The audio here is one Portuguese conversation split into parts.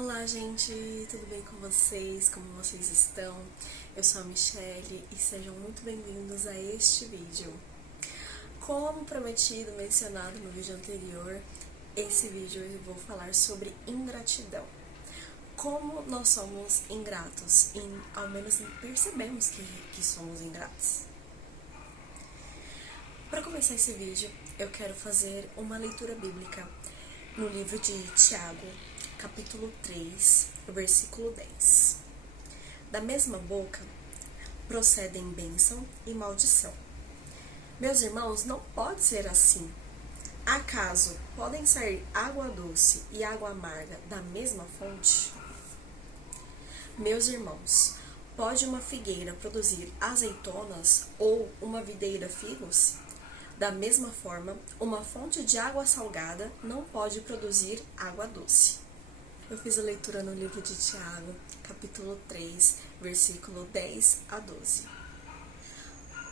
Olá, gente, tudo bem com vocês? Como vocês estão? Eu sou a Michelle e sejam muito bem-vindos a este vídeo. Como prometido, mencionado no vídeo anterior, esse vídeo eu vou falar sobre ingratidão. Como nós somos ingratos e ao menos percebemos que somos ingratos. Para começar esse vídeo, eu quero fazer uma leitura bíblica no livro de Tiago, capítulo 3, versículo 10. Da mesma boca procedem bênção e maldição. Meus irmãos, não pode ser assim. Acaso podem sair água doce e água amarga da mesma fonte? Meus irmãos, pode uma figueira produzir azeitonas ou uma videira figos? Da mesma forma, uma fonte de água salgada não pode produzir água doce. Eu fiz a leitura no livro de Tiago, capítulo 3, versículo 10 a 12.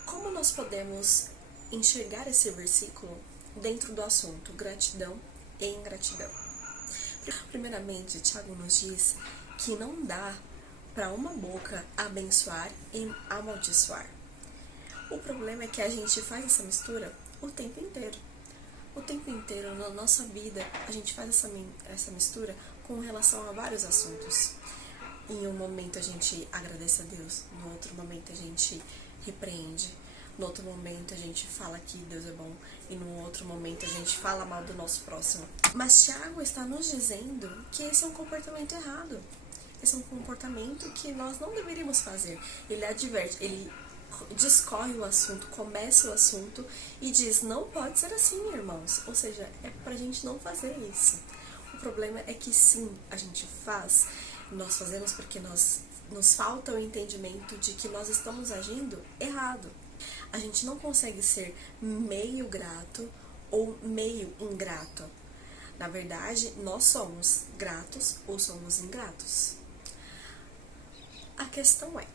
Como nós podemos enxergar esse versículo dentro do assunto gratidão e ingratidão? Primeiramente, Tiago nos diz que não dá para uma boca abençoar e amaldiçoar. O problema é que a gente faz essa mistura o tempo inteiro. O tempo inteiro, na nossa vida, a gente faz essa mistura com relação a vários assuntos. Em um momento a gente agradece a Deus, no outro momento a gente repreende, no outro momento a gente fala que Deus é bom e no outro momento a gente fala mal do nosso próximo. Mas Tiago está nos dizendo que esse é um comportamento errado. Esse é um comportamento que nós não deveríamos fazer. Ele adverte, ele discorre o assunto, começa o assunto e diz, não pode ser assim, irmãos. Ou seja, é pra gente não fazer isso. O problema é que sim, a gente faz, nós fazemos porque nos falta o entendimento de que nós estamos agindo errado. A gente não consegue ser meio grato ou meio ingrato. Na verdade, nós somos gratos ou somos ingratos. A questão é,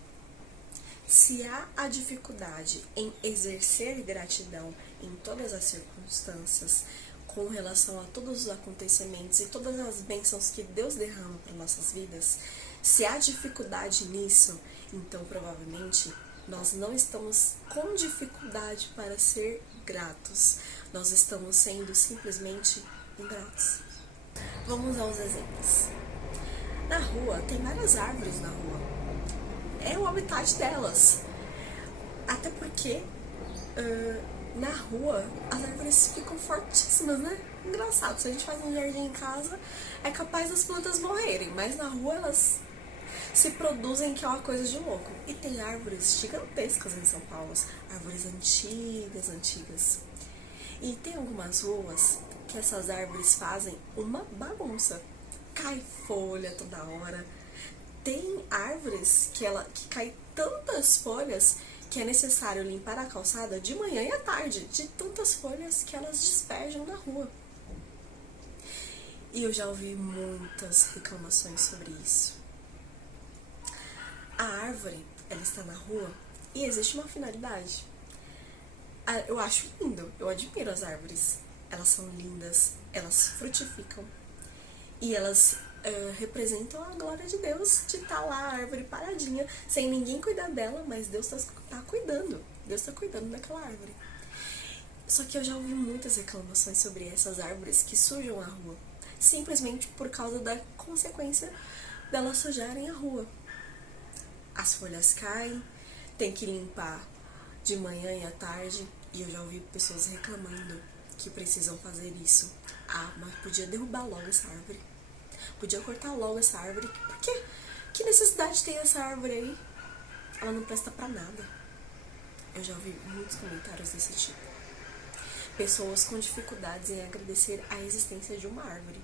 se há a dificuldade em exercer gratidão em todas as circunstâncias, com relação a todos os acontecimentos e todas as bênçãos que Deus derrama para nossas vidas, se há dificuldade nisso, então provavelmente nós não estamos com dificuldade para ser gratos. Nós estamos sendo simplesmente ingratos. Vamos aos exemplos. Na rua, tem várias árvores na rua. É o habitat delas. Até porque na rua as árvores ficam fortíssimas, né? Engraçado, se a gente faz um jardim em casa, é capaz das plantas morrerem, mas na rua elas se produzem, que é uma coisa de louco. E tem árvores gigantescas em São Paulo, árvores antigas. E tem algumas ruas que essas árvores fazem uma bagunça. Cai folha toda hora. Tem árvores que cai tantas folhas que é necessário limpar a calçada de manhã e à tarde, de tantas folhas que elas despejam na rua. E eu já ouvi muitas reclamações sobre isso. A árvore, ela está na rua e existe uma finalidade. Eu acho lindo, eu admiro as árvores. Elas são lindas, elas frutificam e elas representam a glória de Deus, de estar lá a árvore paradinha, sem ninguém cuidar dela, mas Deus está cuidando. Deus está cuidando daquela árvore. Só que eu já ouvi muitas reclamações sobre essas árvores que sujam a rua, simplesmente por causa da consequência delas sujarem a rua. As folhas caem, tem que limpar de manhã e à tarde, e eu já ouvi pessoas reclamando que precisam fazer isso. Ah, mas podia derrubar logo essa árvore. Podia cortar logo essa árvore. Por quê? Que necessidade tem essa árvore aí? Ela não presta pra nada. Eu já ouvi muitos comentários desse tipo. Pessoas com dificuldades em agradecer a existência de uma árvore.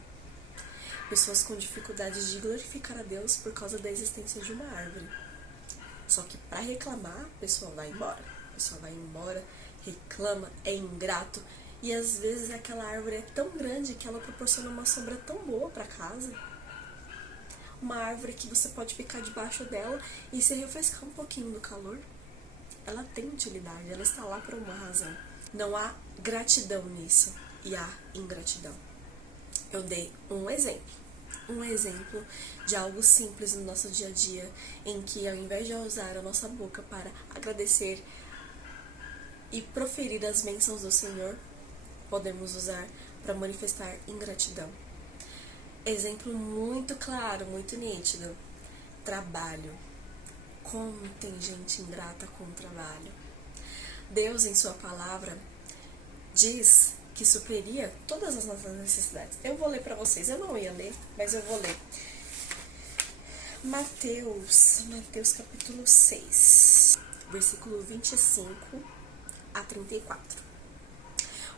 Pessoas com dificuldades de glorificar a Deus por causa da existência de uma árvore. Só que pra reclamar, a pessoa vai embora. A pessoa vai embora, reclama, é ingrato. E às vezes aquela árvore é tão grande que ela proporciona uma sombra tão boa para casa. Uma árvore que você pode ficar debaixo dela e se refrescar um pouquinho do calor. Ela tem utilidade, ela está lá por uma razão. Não há gratidão nisso e há ingratidão. Eu dei um exemplo. um exemplo de algo simples no nosso dia a dia, em que ao invés de usar a nossa boca para agradecer e proferir as bênçãos do Senhor, podemos usar para manifestar ingratidão. Exemplo muito claro, muito nítido: trabalho. Como tem gente ingrata com o trabalho. Deus, em sua palavra, diz que supriria todas as nossas necessidades. Eu vou ler para vocês, eu não ia ler, mas eu vou ler. Mateus capítulo 6, versículo 25 a 34.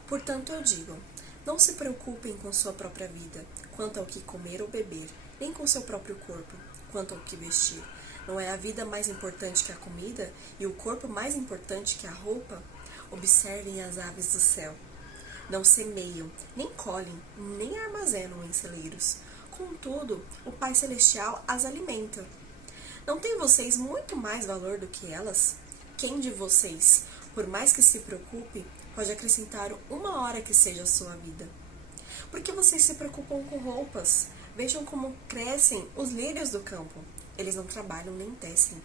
Portanto, eu digo, não se preocupem com sua própria vida, quanto ao que comer ou beber, nem com seu próprio corpo, quanto ao que vestir. Não é a vida mais importante que a comida e o corpo mais importante que a roupa? Observem as aves do céu. Não semeiam, nem colhem, nem armazenam em celeiros. Contudo, o Pai Celestial as alimenta. Não têm vocês muito mais valor do que elas? Quem de vocês, por mais que se preocupe, pode acrescentar uma hora que seja a sua vida? Por que vocês se preocupam com roupas? Vejam como crescem os lírios do campo. Eles não trabalham nem tecem.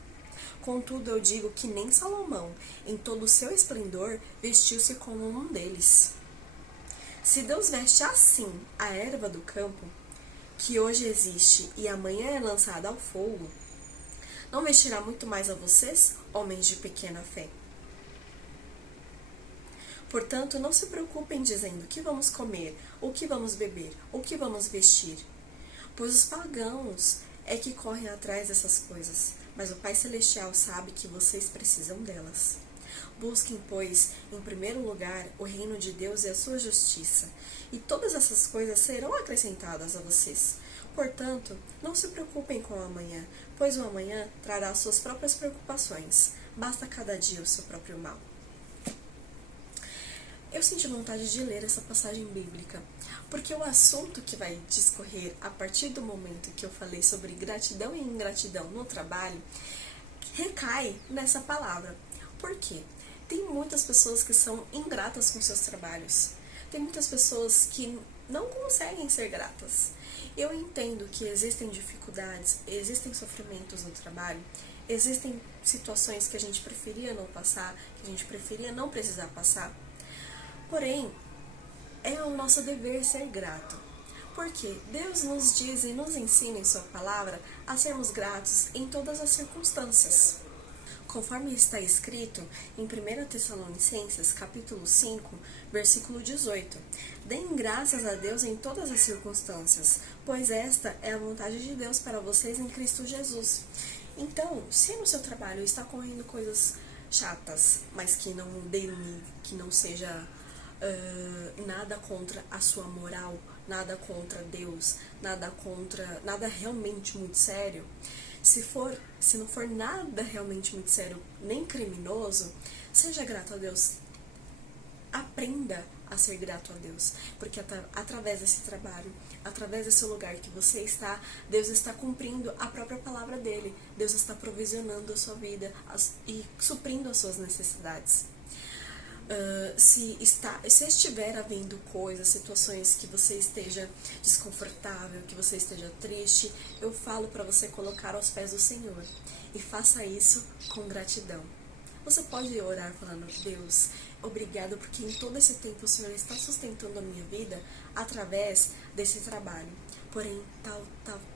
Contudo, eu digo que nem Salomão, em todo o seu esplendor, vestiu-se como um deles. Se Deus veste assim a erva do campo, que hoje existe e amanhã é lançada ao fogo, não vestirá muito mais a vocês, homens de pequena fé? Portanto, não se preocupem dizendo o que vamos comer, o que vamos beber, o que vamos vestir. Pois os pagãos é que correm atrás dessas coisas, mas o Pai Celestial sabe que vocês precisam delas. Busquem, pois, em primeiro lugar, o reino de Deus e a sua justiça, e todas essas coisas serão acrescentadas a vocês. Portanto, não se preocupem com o amanhã, pois o amanhã trará suas próprias preocupações. Basta cada dia o seu próprio mal. Eu senti vontade de ler essa passagem bíblica, porque o assunto que vai discorrer a partir do momento que eu falei sobre gratidão e ingratidão no trabalho recai nessa palavra. Por quê? Tem muitas pessoas que são ingratas com seus trabalhos. Tem muitas pessoas que não conseguem ser gratas. Eu entendo que existem dificuldades, existem sofrimentos no trabalho, existem situações que a gente preferia não passar, que a gente preferia não precisar passar. Porém, é o nosso dever ser grato. Porque Deus nos diz e nos ensina em sua palavra a sermos gratos em todas as circunstâncias. Conforme está escrito em 1 Tessalonicenses, capítulo 5, versículo 18. Deem graças a Deus em todas as circunstâncias, pois esta é a vontade de Deus para vocês em Cristo Jesus. Então, se no seu trabalho está ocorrendo coisas chatas, mas que não denigre, que não seja nada contra a sua moral, nada contra Deus, nada realmente muito sério, se não for nada realmente muito sério, nem criminoso, seja grato a Deus. Aprenda a ser grato a Deus, porque através desse trabalho, através desse lugar que você está, Deus está cumprindo a própria palavra dele. Deus está provisionando a sua vida e suprindo as suas necessidades. Se estiver havendo coisas, situações que você esteja desconfortável, que você esteja triste, eu falo para você colocar aos pés do Senhor e faça isso com gratidão. Você pode orar falando: Deus, obrigado porque em todo esse tempo o Senhor está sustentando a minha vida através desse trabalho. Porém,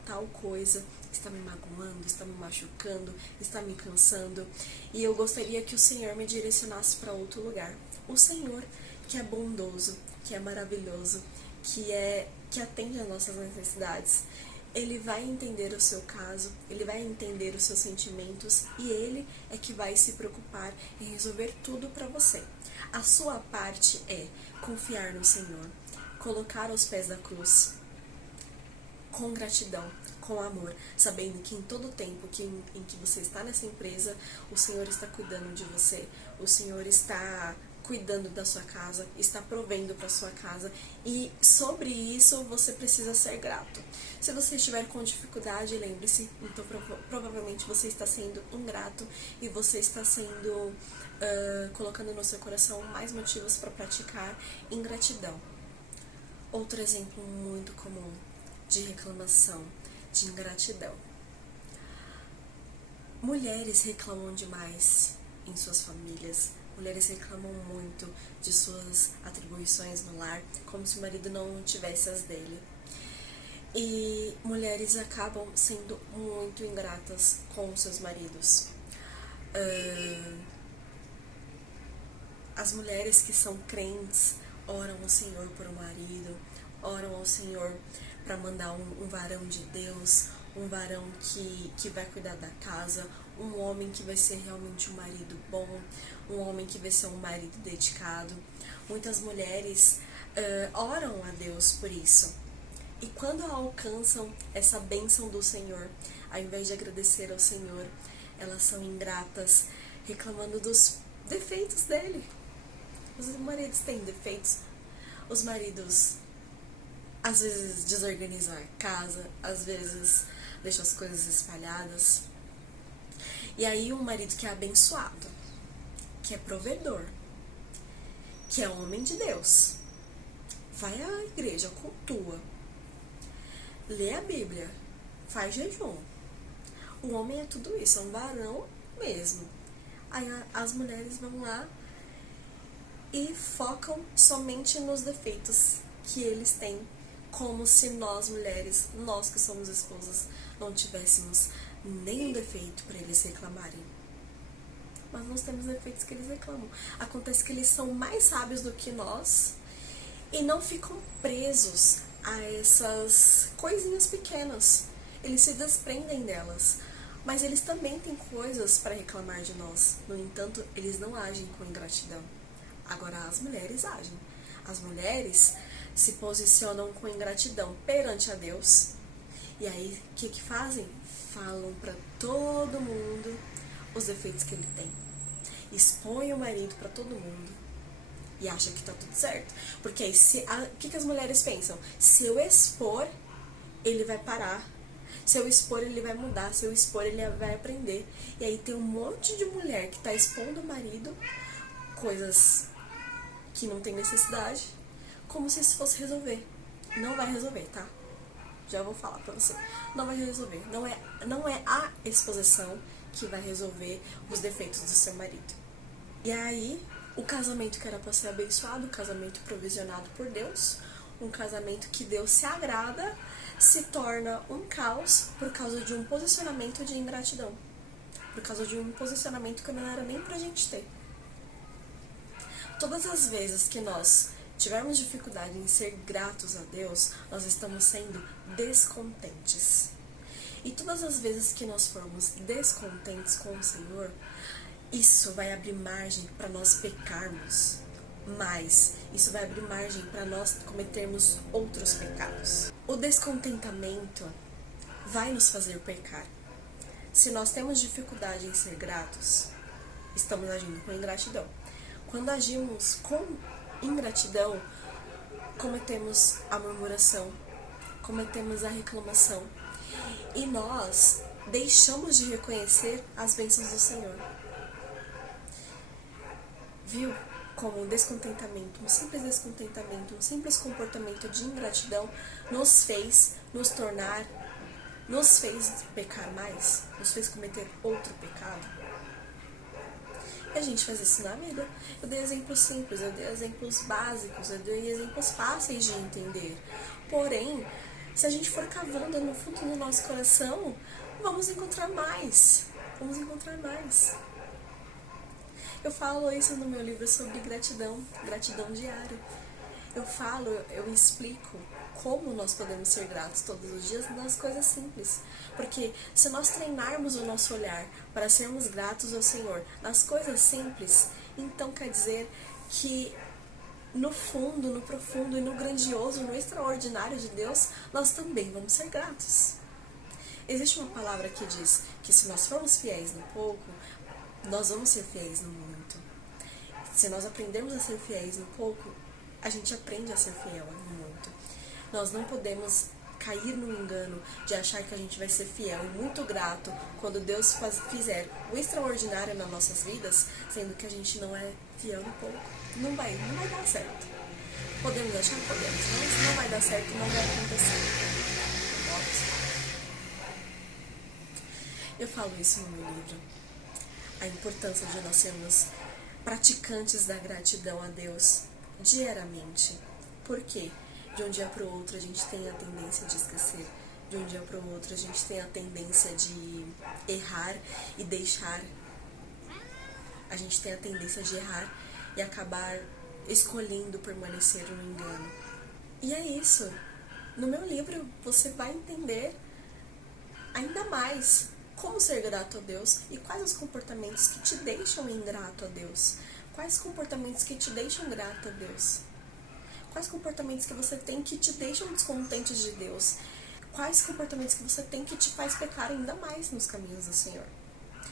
tal coisa está me magoando, está me machucando, está me cansando. E eu gostaria que o Senhor me direcionasse para outro lugar. O Senhor, que é bondoso, que é maravilhoso, que atende às nossas necessidades, Ele vai entender o seu caso, Ele vai entender os seus sentimentos e Ele é que vai se preocupar em resolver tudo para você. A sua parte é confiar no Senhor, colocar aos pés da cruz, com gratidão, com amor, sabendo que em todo o tempo em que você está nessa empresa, o Senhor está cuidando de você, o Senhor está cuidando da sua casa, está provendo para sua casa, e sobre isso você precisa ser grato. Se você estiver com dificuldade, lembre-se, então provavelmente você está sendo ingrato e você está sendo colocando no seu coração mais motivos para praticar ingratidão. Outro exemplo muito comum: de reclamação, de ingratidão. Mulheres reclamam demais em suas famílias. Mulheres reclamam muito de suas atribuições no lar, como se o marido não tivesse as dele. E mulheres acabam sendo muito ingratas com seus maridos. As mulheres que são crentes oram ao Senhor por um marido, oram ao Senhor para mandar um varão de Deus, um varão que vai cuidar da casa, um homem que vai ser realmente um marido bom, um homem que vai ser um marido dedicado. Muitas mulheres oram a Deus por isso. E quando alcançam essa bênção do Senhor, ao invés de agradecer ao Senhor, elas são ingratas, reclamando dos defeitos dele. Os maridos têm defeitos. Os maridos às vezes desorganizam a casa, às vezes deixam as coisas espalhadas. E aí um marido que é abençoado, que é provedor, que é homem de Deus, vai à igreja, cultua, lê a Bíblia, faz jejum. O homem é tudo isso, é um varão mesmo. Aí as mulheres vão lá e focam somente nos defeitos que eles têm, como se nós mulheres, nós que somos esposas, não tivéssemos nenhum defeito para eles reclamarem. Mas nós temos defeitos que eles reclamam. Acontece que eles são mais sábios do que nós e não ficam presos a essas coisinhas pequenas. Eles se desprendem delas. Mas eles também têm coisas para reclamar de nós. No entanto, eles não agem com ingratidão. Agora as mulheres agem. As mulheres se posicionam com ingratidão perante a Deus. E aí, o que fazem? Falam para todo mundo os defeitos que ele tem. Expõe o marido para todo mundo. E acha que tá tudo certo. Porque aí, o que as mulheres pensam? Se eu expor, ele vai parar. Se eu expor, ele vai mudar. Se eu expor, ele vai aprender. E aí tem um monte de mulher que tá expondo o marido coisas que não tem necessidade, como se isso fosse resolver. Não vai resolver, tá? Já vou falar pra você. Não vai resolver. Não é a exposição que vai resolver os defeitos do seu marido. E aí, o casamento que era pra ser abençoado, o casamento provisionado por Deus, um casamento que Deus se agrada, se torna um caos por causa de um posicionamento de ingratidão. Por causa de um posicionamento que não era nem pra gente ter. Todas as vezes que nós tivermos dificuldade em ser gratos a Deus, nós estamos sendo descontentes. E todas as vezes que nós formos descontentes com o Senhor, isso vai abrir margem para nós pecarmos mais. Isso vai abrir margem para nós cometermos outros pecados. O descontentamento vai nos fazer pecar. Se nós temos dificuldade em ser gratos, estamos agindo com ingratidão. Quando agimos com ingratidão, cometemos a murmuração, cometemos a reclamação e nós deixamos de reconhecer as bênçãos do Senhor. Viu como um descontentamento, um simples descontentamento, um simples comportamento de ingratidão nos fez pecar mais, nos fez cometer outro pecado? E a gente faz isso na vida. Eu dei exemplos simples, eu dei exemplos básicos, eu dei exemplos fáceis de entender. Porém, se a gente for cavando no fundo do nosso coração, vamos encontrar mais. Vamos encontrar mais. Eu falo isso no meu livro sobre gratidão, gratidão diária. Eu explico como nós podemos ser gratos todos os dias nas coisas simples. Porque se nós treinarmos o nosso olhar para sermos gratos ao Senhor nas coisas simples, então quer dizer que no fundo, no profundo e no grandioso, no extraordinário de Deus, nós também vamos ser gratos. Existe uma palavra que diz que se nós formos fiéis no pouco, nós vamos ser fiéis no muito. Se nós aprendermos a ser fiéis no pouco, a gente aprende a ser fiel no muito. Nós não podemos cair no engano de achar que a gente vai ser fiel e muito grato quando Deus fizer o extraordinário nas nossas vidas, sendo que a gente não é fiel no pouco. Não vai dar certo. Podemos achar? Podemos, mas não vai dar certo, não vai acontecer. Eu falo isso no meu livro. A importância de nós sermos praticantes da gratidão a Deus diariamente. Por quê? De um dia para o outro a gente tem a tendência de esquecer. De um dia para o outro a gente tem a tendência de errar e deixar. A gente tem a tendência de errar e acabar escolhendo permanecer no engano. E é isso. No meu livro você vai entender ainda mais como ser grato a Deus e quais os comportamentos que te deixam ingrato a Deus. Quais comportamentos que te deixam grato a Deus. Quais comportamentos que você tem que te deixam descontentes de Deus. Quais comportamentos que você tem que te faz pecar ainda mais nos caminhos do Senhor.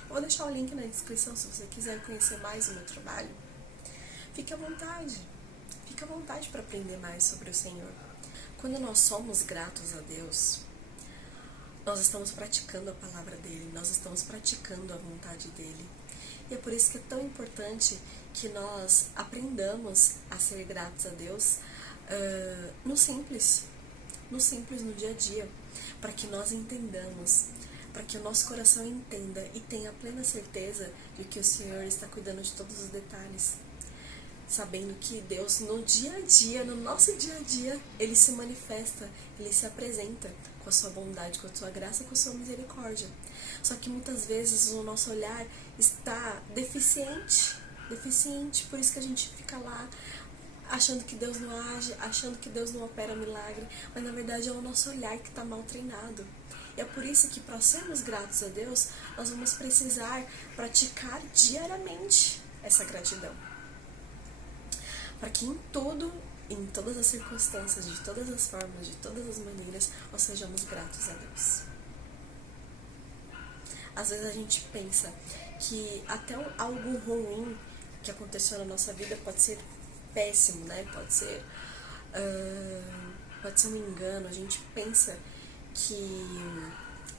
Eu vou deixar o link na descrição se você quiser conhecer mais o meu trabalho. Fique à vontade. Fique à vontade para aprender mais sobre o Senhor. Quando nós somos gratos a Deus, nós estamos praticando a palavra dele, nós estamos praticando a vontade dele. E é por isso que é tão importante que nós aprendamos a ser gratos a Deus no simples, no dia a dia, para que nós entendamos, para que o nosso coração entenda e tenha plena certeza de que o Senhor está cuidando de todos os detalhes. Sabendo que Deus no dia a dia, no nosso dia a dia, Ele se manifesta, Ele se apresenta com a sua bondade, com a sua graça, com a sua misericórdia. Só que muitas vezes o nosso olhar está deficiente, por isso que a gente fica lá achando que Deus não age, achando que Deus não opera milagre, mas na verdade é o nosso olhar que está mal treinado. E é por isso que para sermos gratos a Deus, nós vamos precisar praticar diariamente essa gratidão. Para que em tudo, em todas as circunstâncias, de todas as formas, de todas as maneiras, nós sejamos gratos a Deus. Às vezes a gente pensa que até algo ruim que aconteceu na nossa vida pode ser péssimo, né? Pode ser um engano. A gente pensa que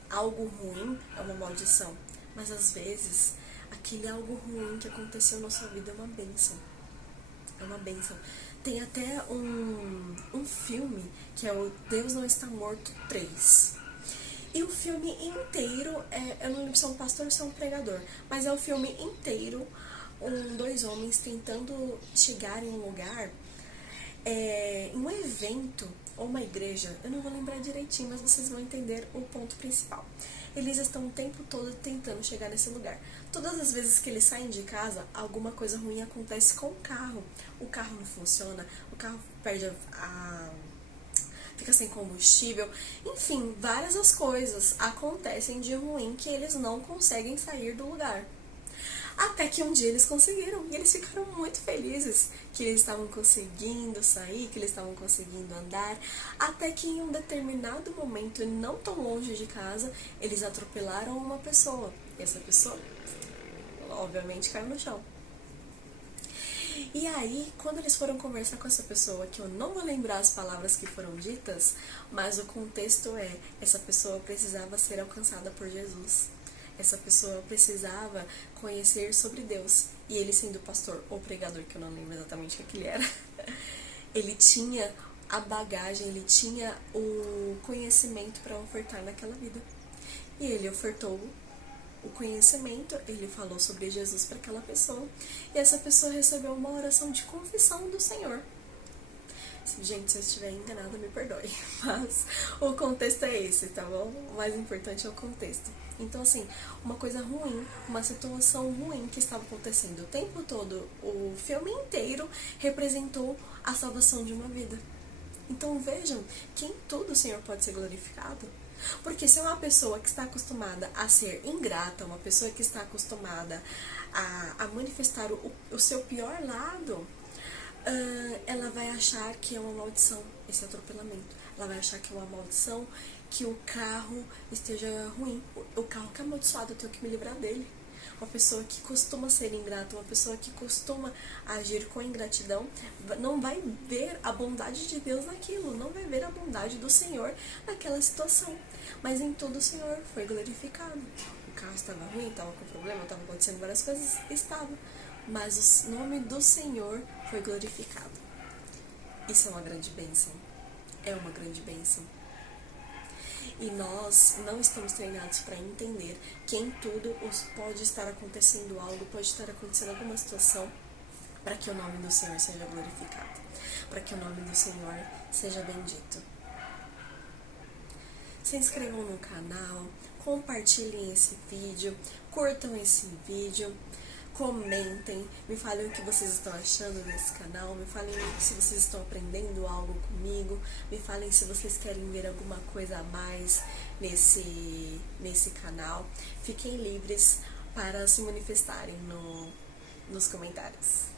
algo ruim é uma maldição, mas às vezes aquele algo ruim que aconteceu na sua vida é uma bênção. É uma bênção. Tem até um filme que é o Deus Não Está Morto 3. E o filme inteiro, eu não lembro se é um pastor ou se é um pregador, mas é o filme inteiro, dois homens tentando chegar em um lugar, em um evento ou uma igreja, eu não vou lembrar direitinho, mas vocês vão entender o ponto principal. Eles estão o tempo todo tentando chegar nesse lugar. Todas as vezes que eles saem de casa, alguma coisa ruim acontece com o carro. O carro não funciona, o carro perde fica sem combustível. Enfim, várias as coisas acontecem de ruim que eles não conseguem sair do lugar. Até que um dia eles conseguiram e eles ficaram muito felizes que eles estavam conseguindo sair, que eles estavam conseguindo andar, até que em um determinado momento, não tão longe de casa, eles atropelaram uma pessoa. E essa pessoa, obviamente, caiu no chão. E aí, quando eles foram conversar com essa pessoa, que eu não vou lembrar as palavras que foram ditas, mas o contexto essa pessoa precisava ser alcançada por Jesus. Essa pessoa precisava conhecer sobre Deus. E ele, sendo pastor ou pregador, que eu não lembro exatamente o que ele era, ele tinha a bagagem, ele tinha o conhecimento para ofertar naquela vida. E ele ofertou o conhecimento, ele falou sobre Jesus para aquela pessoa. E essa pessoa recebeu uma oração de confissão do Senhor. Gente, se eu estiver enganada, me perdoe. Mas o contexto é esse, tá bom? O mais importante é o contexto. Então, assim, uma coisa ruim, uma situação ruim que estava acontecendo o tempo todo, o filme inteiro representou a salvação de uma vida. Então, vejam que em tudo o Senhor pode ser glorificado. Porque se é uma pessoa que está acostumada a ser ingrata, uma pessoa que está acostumada a manifestar o seu pior lado, ela vai achar que é uma maldição esse atropelamento. Ela vai achar que é uma maldição que o carro esteja ruim. O carro que é amaldiçoado, eu tenho que me livrar dele. Uma pessoa que costuma ser ingrata, uma pessoa que costuma agir com ingratidão, não vai ver a bondade de Deus naquilo, não vai ver a bondade do Senhor naquela situação. Mas em tudo o Senhor foi glorificado. O carro estava ruim, estava com problema, estava acontecendo várias coisas, estava. Mas o nome do Senhor foi glorificado. Isso é uma grande bênção. É uma grande bênção. E nós não estamos treinados para entender que em tudo pode estar acontecendo algo, pode estar acontecendo alguma situação para que o nome do Senhor seja glorificado, para que o nome do Senhor seja bendito. Se inscrevam no canal, compartilhem esse vídeo, curtam esse vídeo, comentem, me falem o que vocês estão achando desse canal, me falem se vocês estão aprendendo algo comigo, me falem se vocês querem ver alguma coisa a mais nesse canal. Fiquem livres para se manifestarem nos comentários.